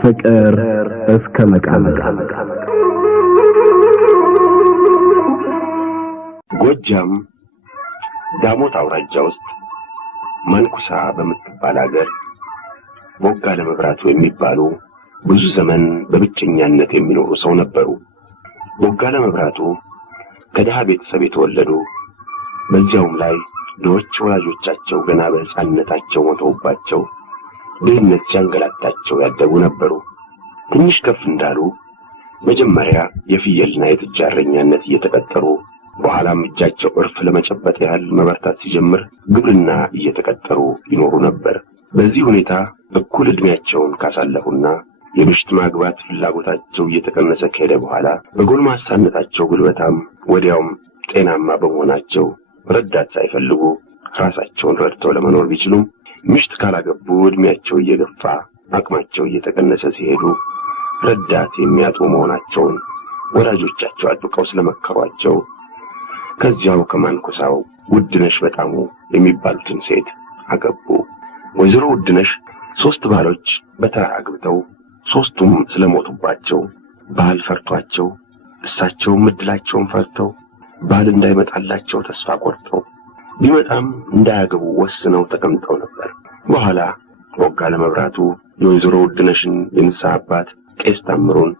ፍቅር እስከ መቃብር። ጎጃም ዳሞት አውራጃ ውስጥ መንኩሳ በምትባል ሀገር ቦጋለ መብራቱ የሚባሉ ብዙ ዘመን በብቸኛነት የሚኖሩ ሰው ነበሩ። ቦጋለ መብራቱ ከድሃ ቤተሰብ የተወለዱ በዚያውም ላይ ድሆች ወላጆቻቸው ገና በሕፃንነታቸው ሞተውባቸው ድህነት ሲያንገላታቸው ያደጉ ነበሩ። ትንሽ ከፍ እንዳሉ መጀመሪያ የፍየልና የጥጃ እረኛነት እየተቀጠሩ በኋላም እጃቸው እርፍ ለመጨበጥ ያህል መበርታት ሲጀምር ግብርና እየተቀጠሩ ይኖሩ ነበር። በዚህ ሁኔታ እኩል ዕድሜያቸውን ካሳለፉና የምሽት ማግባት ፍላጎታቸው እየተቀነሰ ከሄደ በኋላ በጎልማሳነታቸው ጉልበታም ወዲያውም ጤናማ በመሆናቸው ረዳት ሳይፈልጉ ራሳቸውን ረድተው ለመኖር ቢችሉም ምሽት ካላገቡ ዕድሜያቸው እየገፋ አቅማቸው እየተቀነሰ ሲሄዱ ረዳት የሚያጡ መሆናቸውን ወላጆቻቸው አጥብቀው ስለመከሯቸው ከዚያው ከማንኩሳው ውድነሽ በጣሙ የሚባሉትን ሴት አገቡ። ወይዘሮ ውድነሽ 3 ባሎች በተራ አግብተው 3ቱም ስለሞቱባቸው ባል ፈርቷቸው እሳቸውም ዕድላቸውን ፈርተው ባል እንዳይመጣላቸው ተስፋ ቆርጠው ቢመጣም እንዳያገቡ ወስነው ተቀምጠው ነበር። በኋላ ቦጋለ መብራቱ የወይዘሮ ውድነሽን የንስሐ አባት ቄስ ታምሩን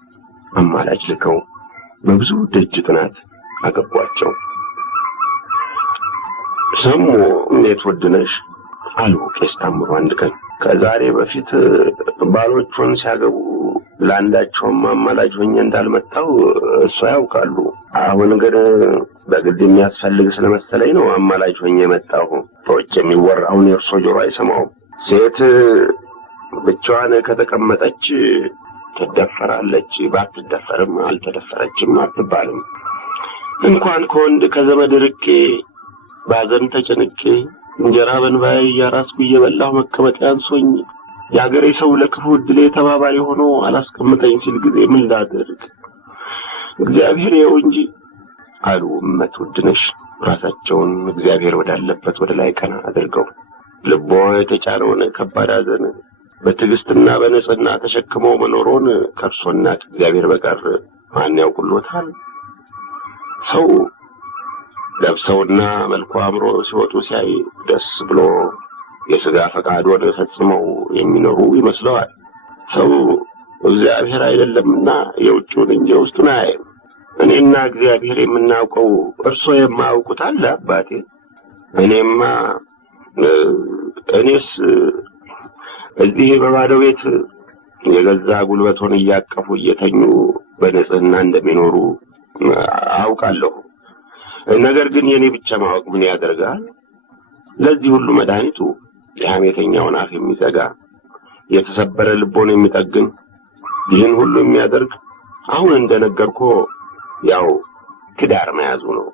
አማላጅ ልከው በብዙ ደጅ ጥናት አገቧቸው። ሰሙ እንዴት ውድነሽ አሉ ቄስ ታምሩ አንድ ቀን። ከዛሬ በፊት ባሎቹን ሲያገቡ ለአንዳቸውም አማላጅ ሆኜ እንዳልመጣው እሱ ያውቃሉ። አሁን ግን በግድ የሚያስፈልግ ስለመሰለኝ ነው አማላጅ ሆኜ የመጣሁ። በውጭ የሚወራውን የእርሶ ጆሮ አይሰማውም። ሴት ብቻዋን ከተቀመጠች ትደፈራለች፣ ባትደፈርም አልተደፈረችም አትባልም። እንኳን ከወንድ ከዘመድ ርቄ ባዘን ተጨንቄ እንጀራ በንባይ እያራስኩ እየበላሁ መቀመጥ ያንሶኝ የአገሬ ሰው ለክፉ ዕድሌ ተባባሪ ሆኖ አላስቀምጠኝ ሲል ጊዜ ምን ላድርግ? እግዚአብሔር ይኸው እንጂ አሉ እመት ውድነሽ ራሳቸውን እግዚአብሔር ወዳለበት ወደ ላይ ቀና አድርገው። ልቦ የተጫነውን ከባድ ሐዘን በትዕግስትና በንጽህና ተሸክመው መኖሩን ከእርሶና እግዚአብሔር በቀር ማን ያውቁሎታል? ሰው ለብሰውና መልኩ አምሮ ሲወጡ ሲያይ ደስ ብሎ የሥጋ ፈቃዱን ፈጽመው የሚኖሩ ይመስለዋል። ሰው እግዚአብሔር አይደለምና የውጭውን እንጂ ውስጡን አያይም። እኔና እግዚአብሔር የምናውቀው እርሶ የማያውቁት አለ አባቴ። እኔስ እዚህ በባዶ ቤት የገዛ ጉልበቶን እያቀፉ እየተኙ በንጽህና እንደሚኖሩ አውቃለሁ። ነገር ግን የኔ ብቻ ማወቅ ምን ያደርጋል? ለዚህ ሁሉ መድኃኒቱ የሐሜተኛውን አፍ የሚዘጋ የተሰበረ ልቦን የሚጠግን ይህን ሁሉ የሚያደርግ አሁን እንደነገርኩ ያው ትዳር መያዙ ነው።